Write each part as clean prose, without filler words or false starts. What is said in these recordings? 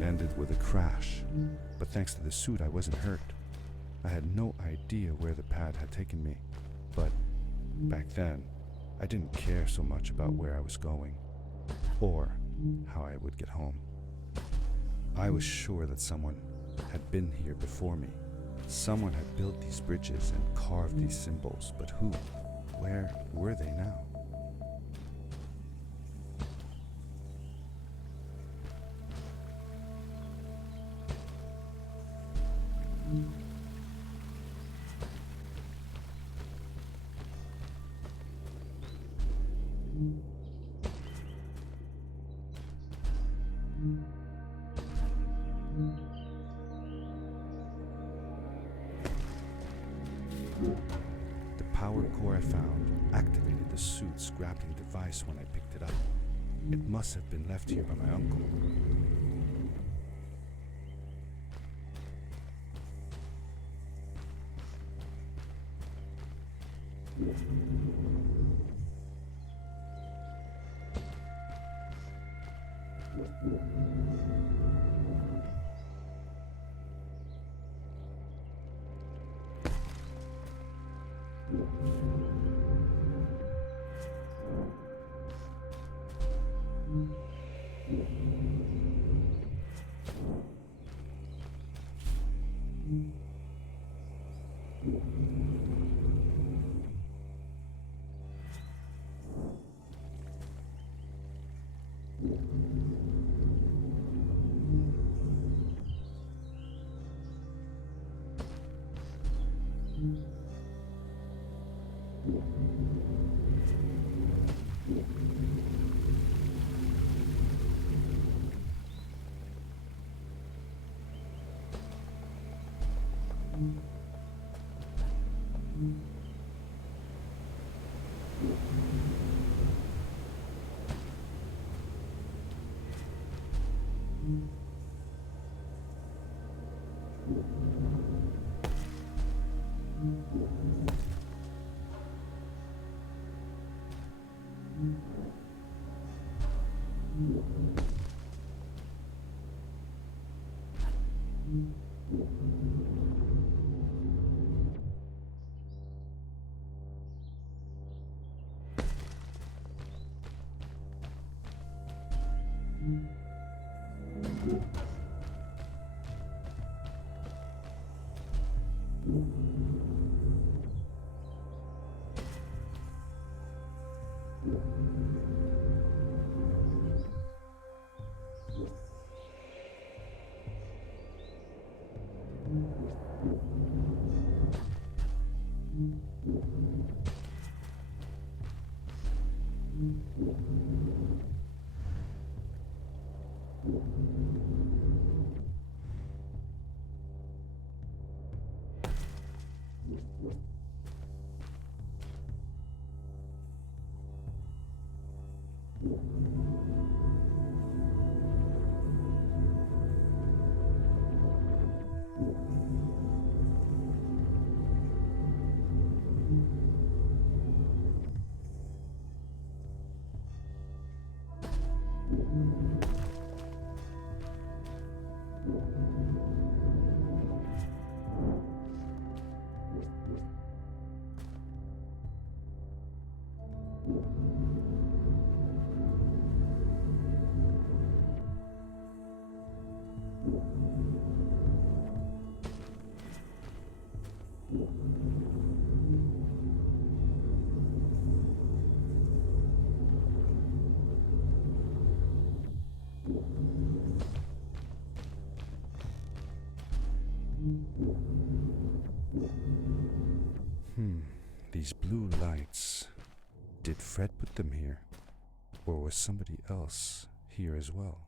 night ended with a crash, but thanks to the suit I wasn't hurt. I had no idea where the pad had taken me, but back then, I didn't care so much about where I was going, or how I would get home. I was sure that someone had been here before me. Someone had built these bridges and carved these symbols, but who? Where were they now? The power core I found activated the suit's grappling device when I picked it up. It must have been left here by my uncle. These blue lights. Did Fred put them here? Or was somebody else here as well?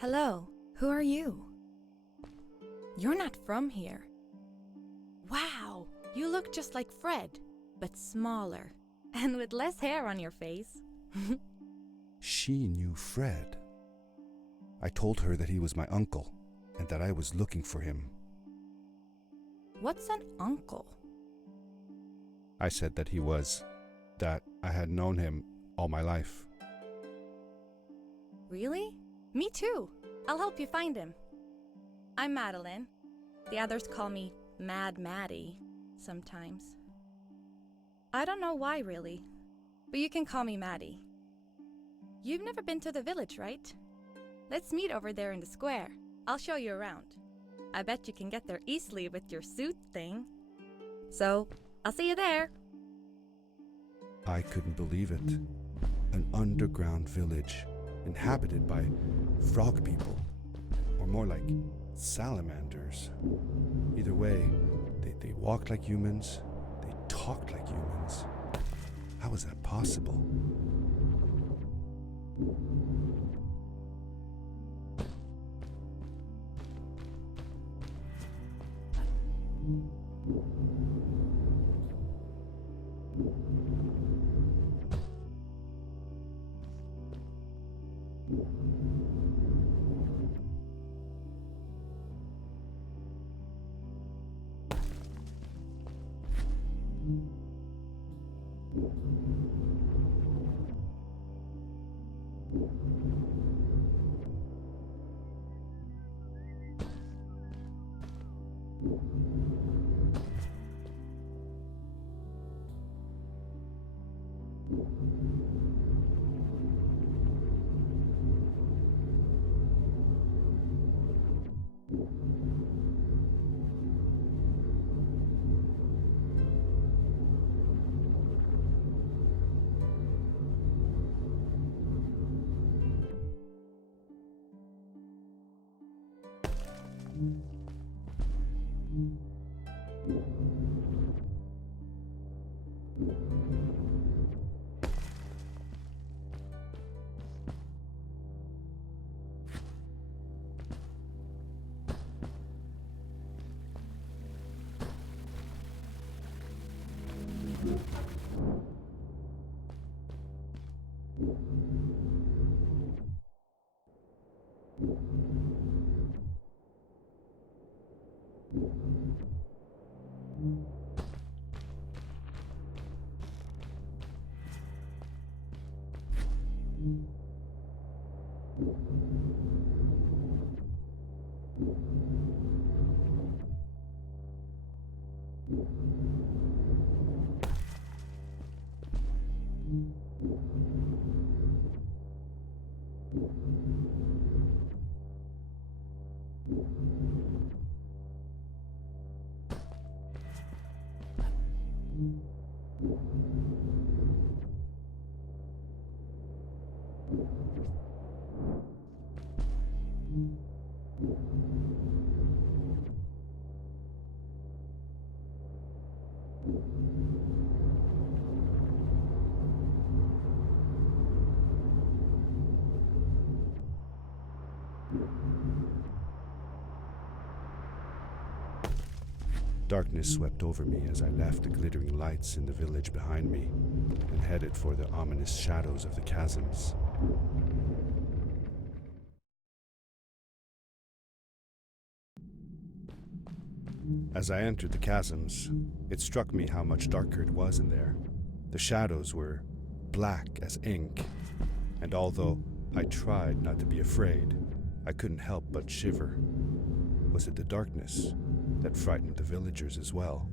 Hello, who are you? You're not from here. Wow, you look just like Fred, but smaller, and with less hair on your face. She knew Fred. I told her that he was my uncle and that I was looking for him. What's an uncle? I said that he was, that I had known him all my life. Really? Me too. I'll help you find him. I'm Madeline. The others call me Mad Maddie sometimes. I don't know why really, but you can call me Maddie. You've never been to the village, right? Let's meet over there in the square. I'll show you around. I bet you can get there easily with your suit thing. So, I'll see you there. I couldn't believe it. An underground village inhabited by frog people, or more like salamanders. Either way, they walked like humans, they talked like humans. How is that possible? Darkness swept over me as I left the glittering lights in the village behind me and headed for the ominous shadows of the chasms. As I entered the chasms, it struck me how much darker it was in there. The shadows were black as ink, and although I tried not to be afraid, I couldn't help but shiver. Was it the darkness that frightened the villagers as well?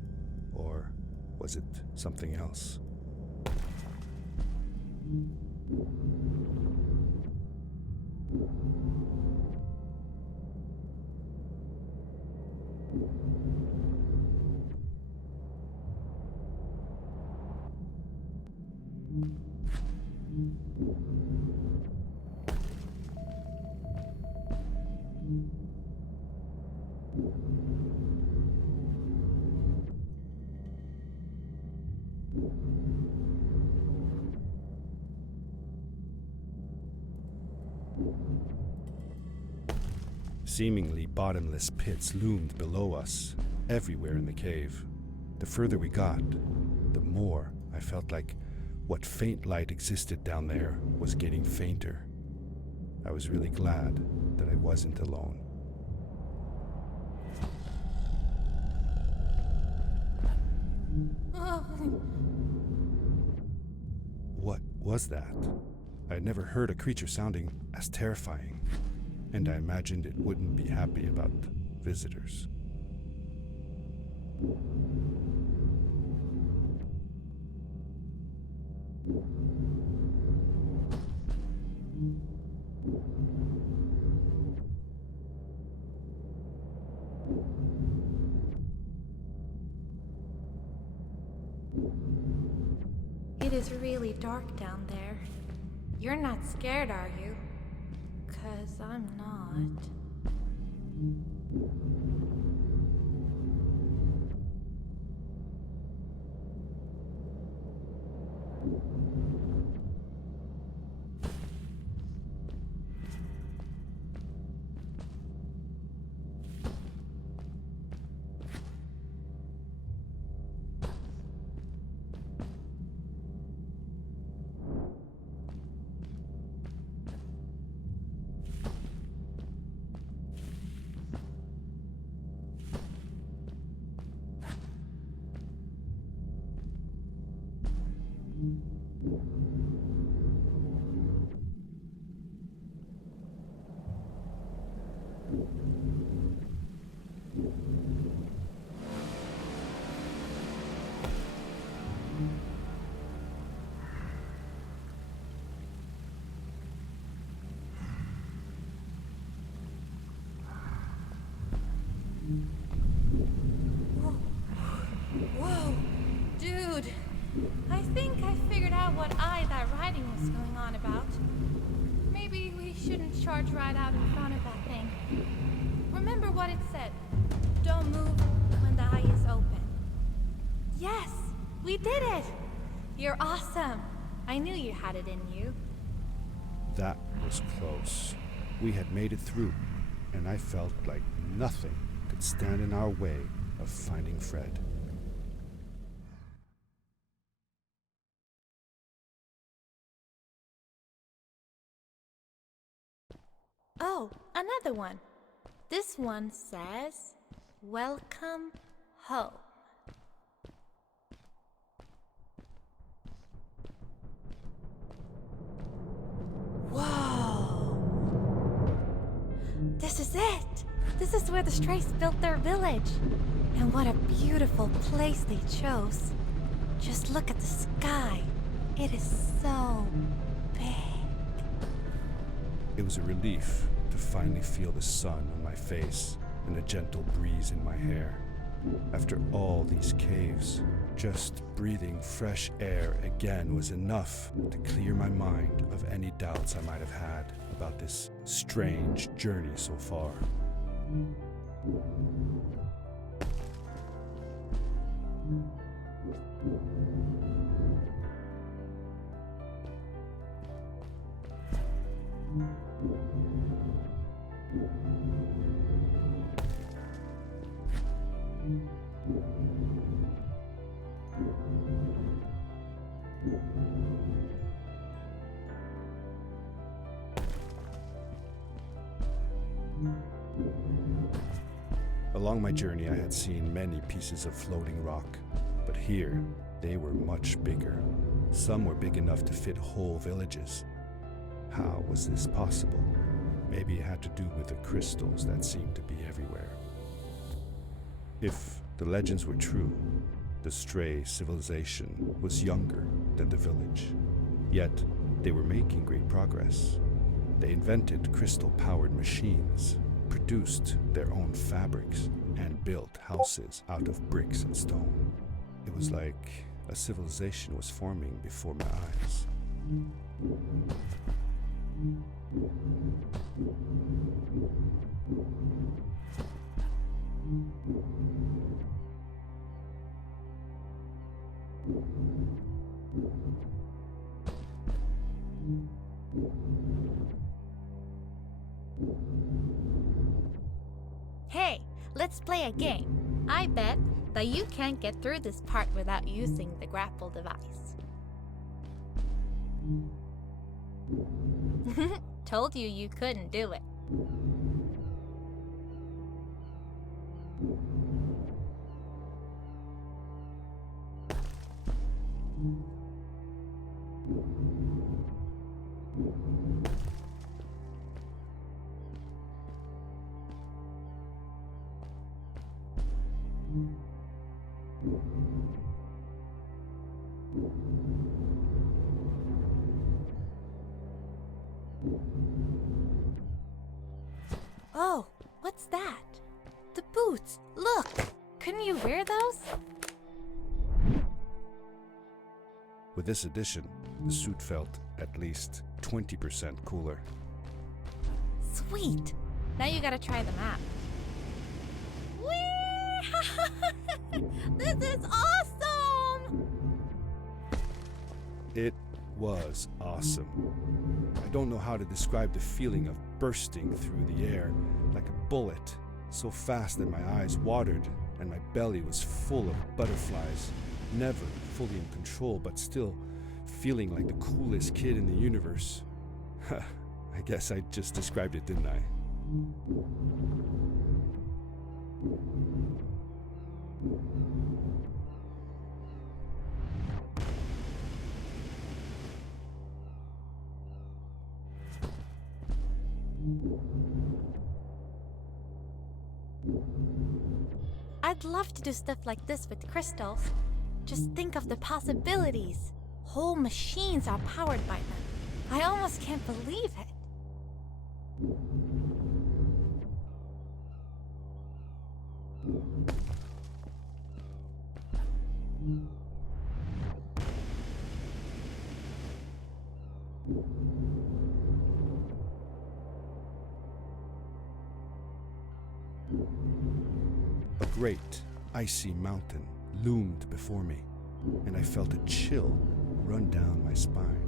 Or was it something else? Seemingly bottomless pits loomed below us, everywhere in the cave. The further we got, the more I felt like what faint light existed down there was getting fainter. I was really glad that I wasn't alone. What was that? I had never heard a creature sounding as terrifying, and I imagined it wouldn't be happy about visitors. It is really dark down there. You're not scared, are you? 'Cause I'm not. Whoa, dude. I think I figured out what that writing was going on about. Maybe we shouldn't charge right out in front of that thing. Remember what it said. Don't move when the eye is open. Yes, we did it. You're awesome. I knew you had it in you. That was close. We had made it through, and I felt like nothing could stand in our way of finding Fred. Oh, another one. This one says, "Welcome home." Whoa! This is it! This is where the Strays built their village. And what a beautiful place they chose. Just look at the sky. It is so big. It was a relief to finally feel the sun on my face and a gentle breeze in my hair. After all these caves, just breathing fresh air again was enough to clear my mind of any doubts I might have had about this strange journey so far. Along my journey, I had seen many pieces of floating rock, but here they were much bigger. Some were big enough to fit whole villages. How was this possible? Maybe it had to do with the crystals that seemed to be everywhere. If the legends were true, the Stray civilization was younger than the village. Yet, they were making great progress. They invented crystal-powered machines, produced their own fabrics, and built houses out of bricks and stone. It was like a civilization was forming before my eyes. let's play a game. I bet that you can't get through this part without using the grapple device. Told you you couldn't do it. Oh, what's that? The boots! Look! Couldn't you wear those? With this addition, the suit felt at least 20% cooler. Sweet! Now you gotta try the map. Whee! This is awesome! It was awesome. I don't know how to describe the feeling of bursting through the air like a bullet, so fast that my eyes watered and my belly was full of butterflies, never fully in control, but still feeling like the coolest kid in the universe. I guess I just described it, didn't I? I'd love to do stuff like this with crystals. Just think of the possibilities. Whole machines are powered by them. I almost can't believe it. A great, icy mountain loomed before me, and I felt a chill run down my spine.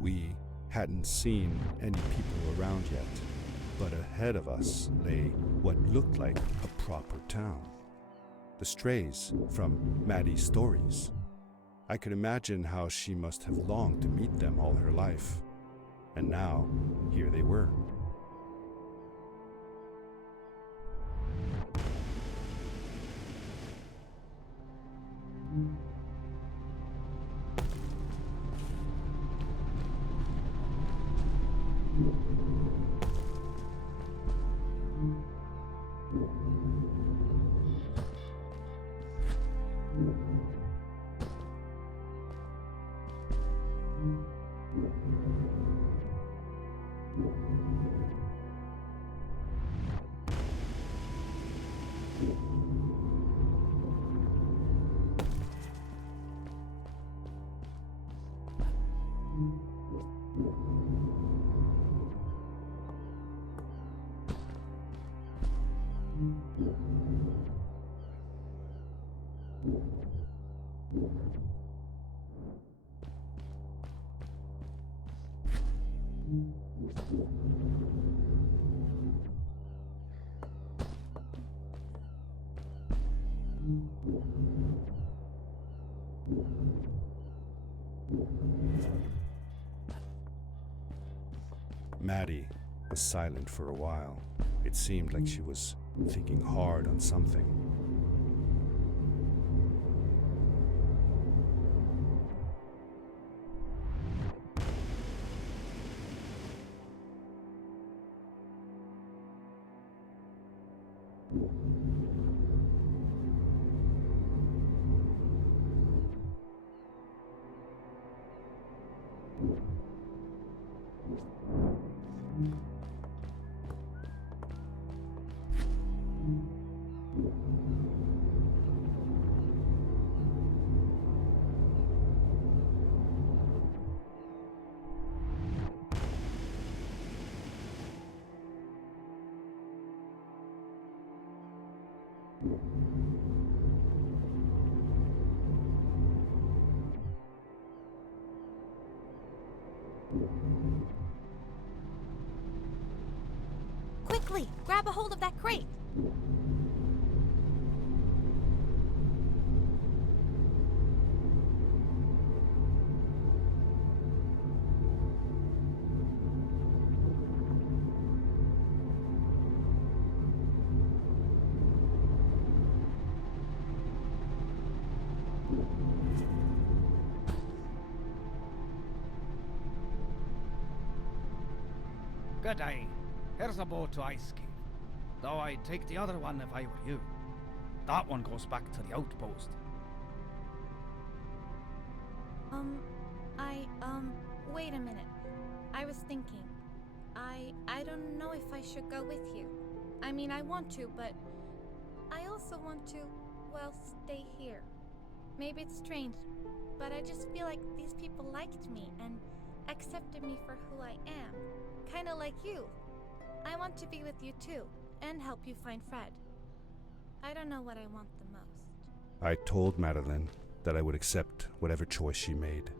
We hadn't seen any people around yet, but ahead of us lay what looked like a proper town. The strays from Maddie's stories. I could imagine how she must have longed to meet them all her life. And now, here they were. Maddie was silent for a while. It seemed like she was thinking hard on something. Quickly, grab a hold of that crate. Good day. Here's a boat to Ice Cave. Though I'd take the other one if I were you. That one goes back to the outpost. Wait a minute. I was thinking. I don't know if I should go with you. I mean, I want to, but I also want to, well, stay here. Maybe it's strange, but I just feel like these people liked me and accepted me for who I am. Kinda like you. I want to be with you too, and help you find Fred. I don't know what I want the most. I told Madeline that I would accept whatever choice she made.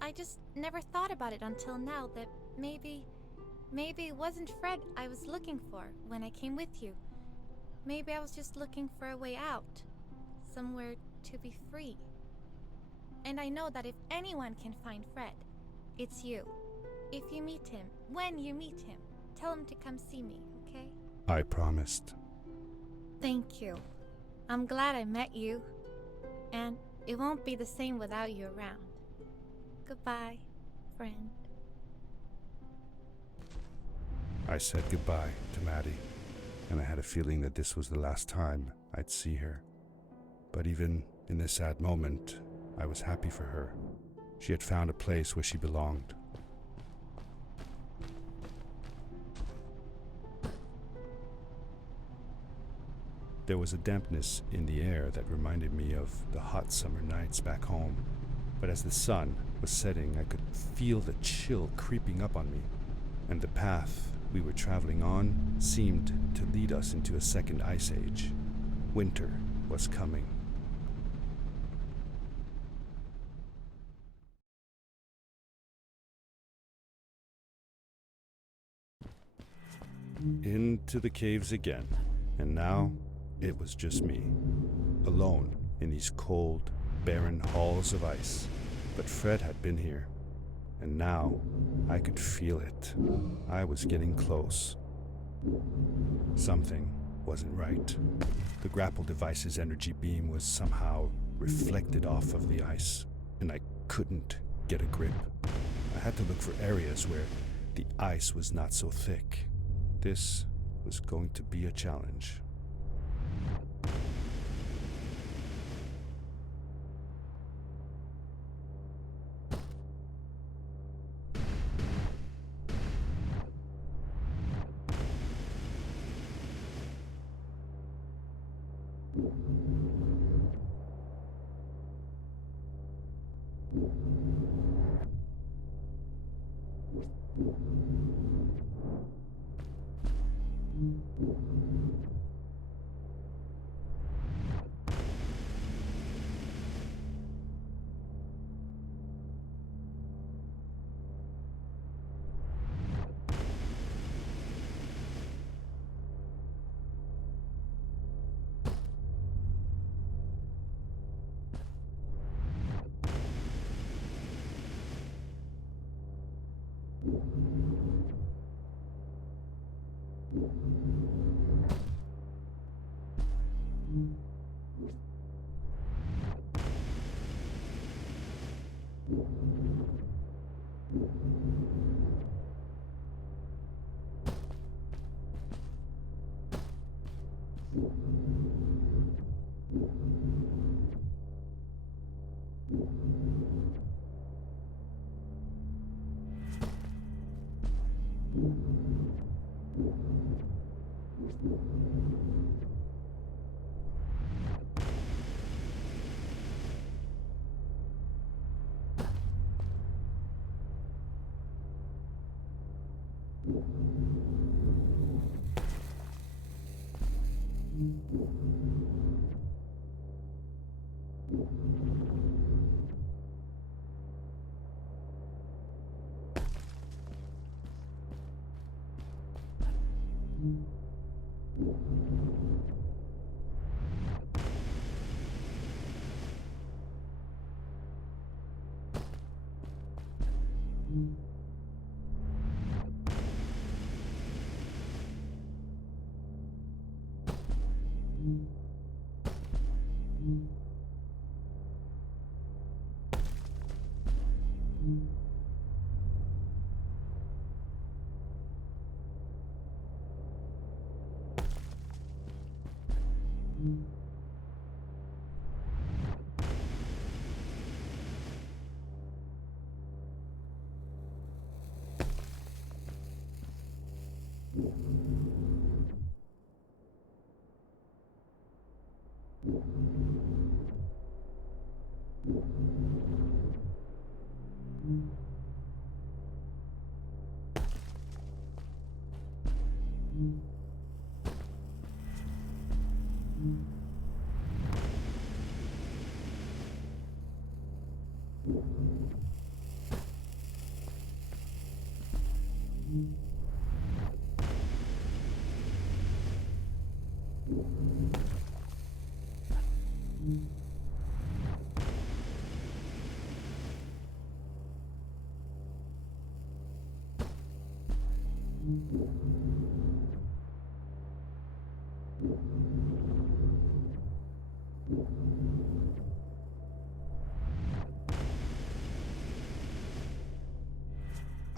I just never thought about it until now that maybe it wasn't Fred I was looking for when I came with you. Maybe I was just looking for a way out. Somewhere to be free. And I know that if anyone can find Fred, it's you. If you meet him, when you meet him, tell him to come see me, okay? I promised. Thank you. I'm glad I met you. And it won't be the same without you around. Goodbye, friend. I said goodbye to Maddie, and I had a feeling that this was the last time I'd see her. But even in this sad moment, I was happy for her. She had found a place where she belonged. There was a dampness in the air that reminded me of the hot summer nights back home. But as the sun was setting, I could feel the chill creeping up on me, and the path we were traveling on seemed to lead us into a second ice age. Winter was coming. Into the caves again, and now it was just me, alone in these cold, barren halls of ice. But Fred had been here, and now I could feel it. I was getting close. Something wasn't right. The grapple device's energy beam was somehow reflected off of the ice, and I couldn't get a grip. I had to look for areas where the ice was not so thick. This was going to be a challenge.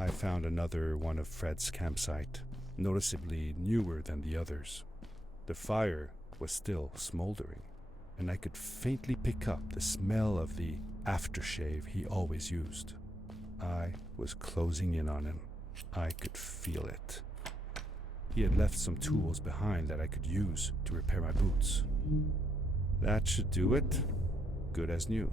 I found another one of Fred's campsite, noticeably newer than the others. The fire was still smoldering, and I could faintly pick up the smell of the aftershave he always used. I was closing in on him. I could feel it. He had left some tools behind that I could use to repair my boots. That should do it. Good as new.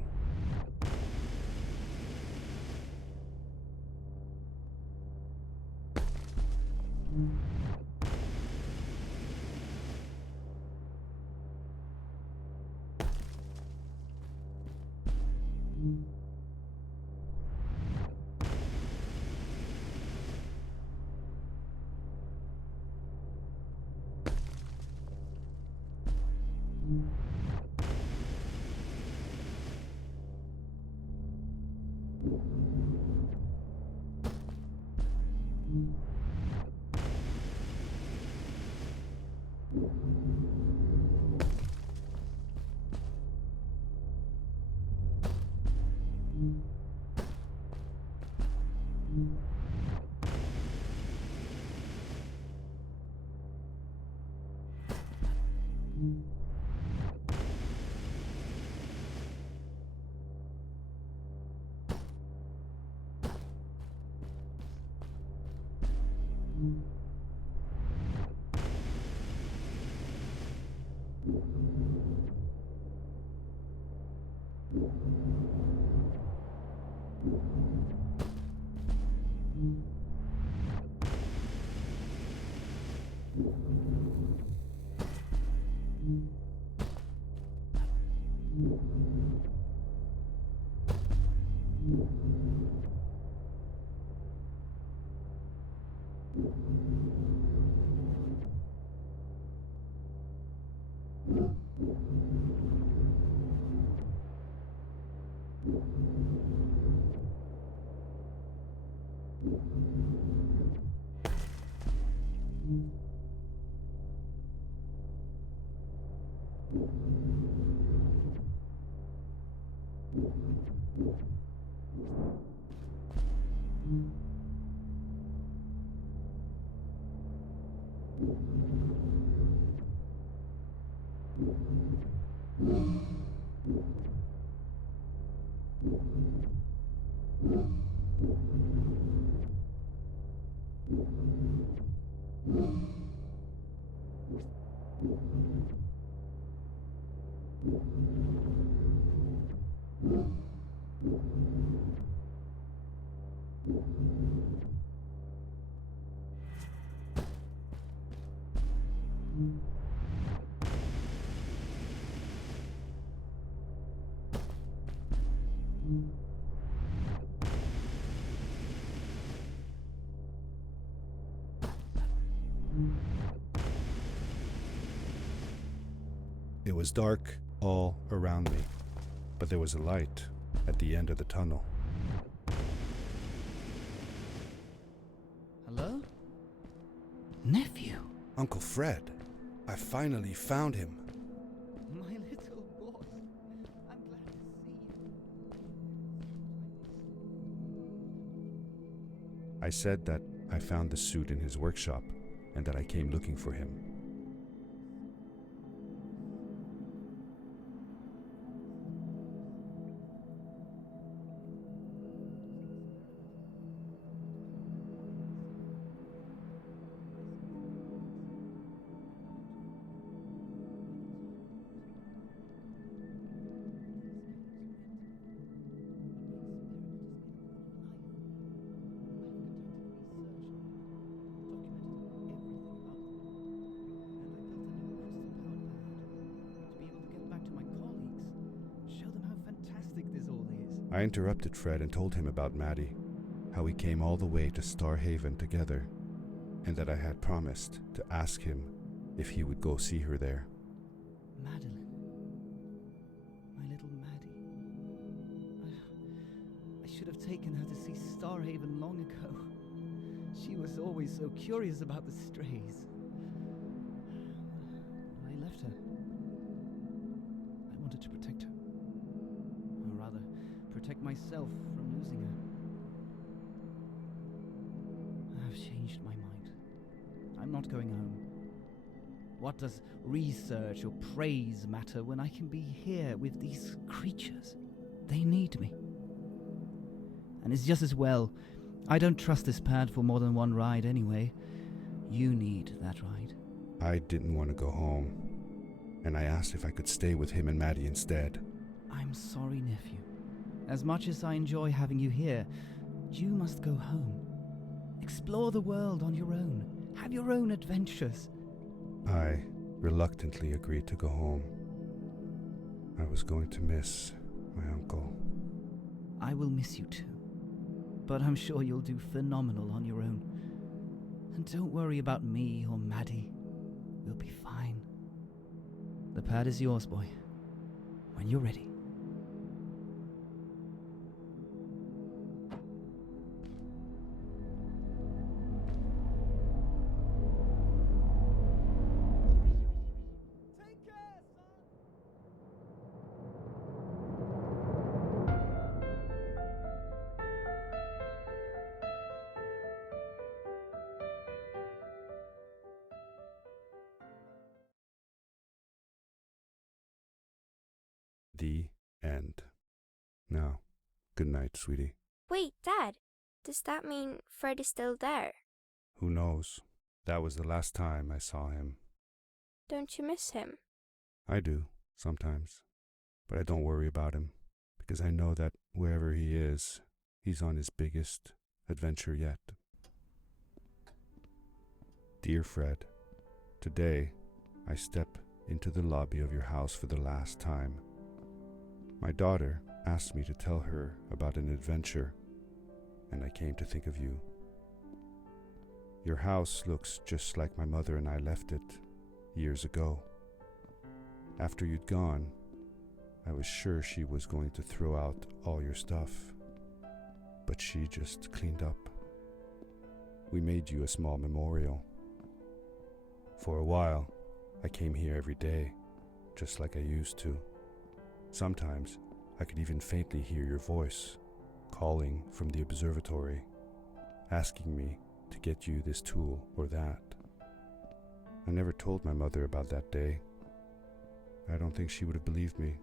It was dark all around me, but there was a light at the end of the tunnel. Hello? Nephew? Uncle Fred, I finally found him. My little boy. I'm glad to see you. I said that I found the suit in his workshop and that I came looking for him. I interrupted Fred and told him about Maddie, how we came all the way to Starhaven together, and that I had promised to ask him if he would go see her there. Madeline. My little Maddie. I should have taken her to see Starhaven long ago. She was always so curious about the strays. I left her. I wanted to protect her. Or rather, protect myself from losing her. I've changed my mind. I'm not going home. What does research or praise matter when I can be here with these creatures? They need me. And it's just as well. I don't trust this pad for more than one ride anyway. You need that ride. I didn't want to go home, and I asked if I could stay with him and Maddie instead. I'm sorry, nephew. As much as I enjoy having you here, you must go home. Explore the world on your own. Have your own adventures. I reluctantly agreed to go home. I was going to miss my uncle. I will miss you too. But I'm sure you'll do phenomenal on your own. And don't worry about me or Maddie. We'll be fine. The pad is yours, boy. When you're ready. The end. Now, good night, sweetie. Wait, Dad. Does that mean Fred is still there? Who knows? That was the last time I saw him. Don't you miss him? I do, sometimes. But I don't worry about him, because I know that wherever he is, he's on his biggest adventure yet. Dear Fred, today I step into the lobby of your house for the last time. My daughter asked me to tell her about an adventure, and I came to think of you. Your house looks just like my mother and I left it years ago. After you'd gone, I was sure she was going to throw out all your stuff, but she just cleaned up. We made you a small memorial. For a while, I came here every day, just like I used to. Sometimes I could even faintly hear your voice, calling from the observatory, asking me to get you this tool or that. I never told my mother about that day. I don't think she would have believed me.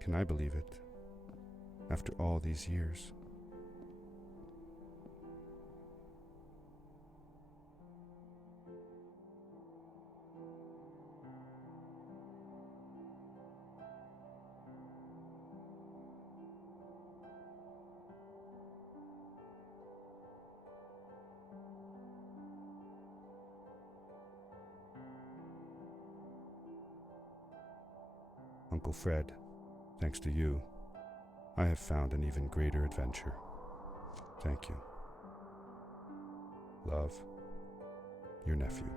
Can I believe it? After all these years. Uncle Fred, thanks to you, I have found an even greater adventure. Thank you. Love, your nephew.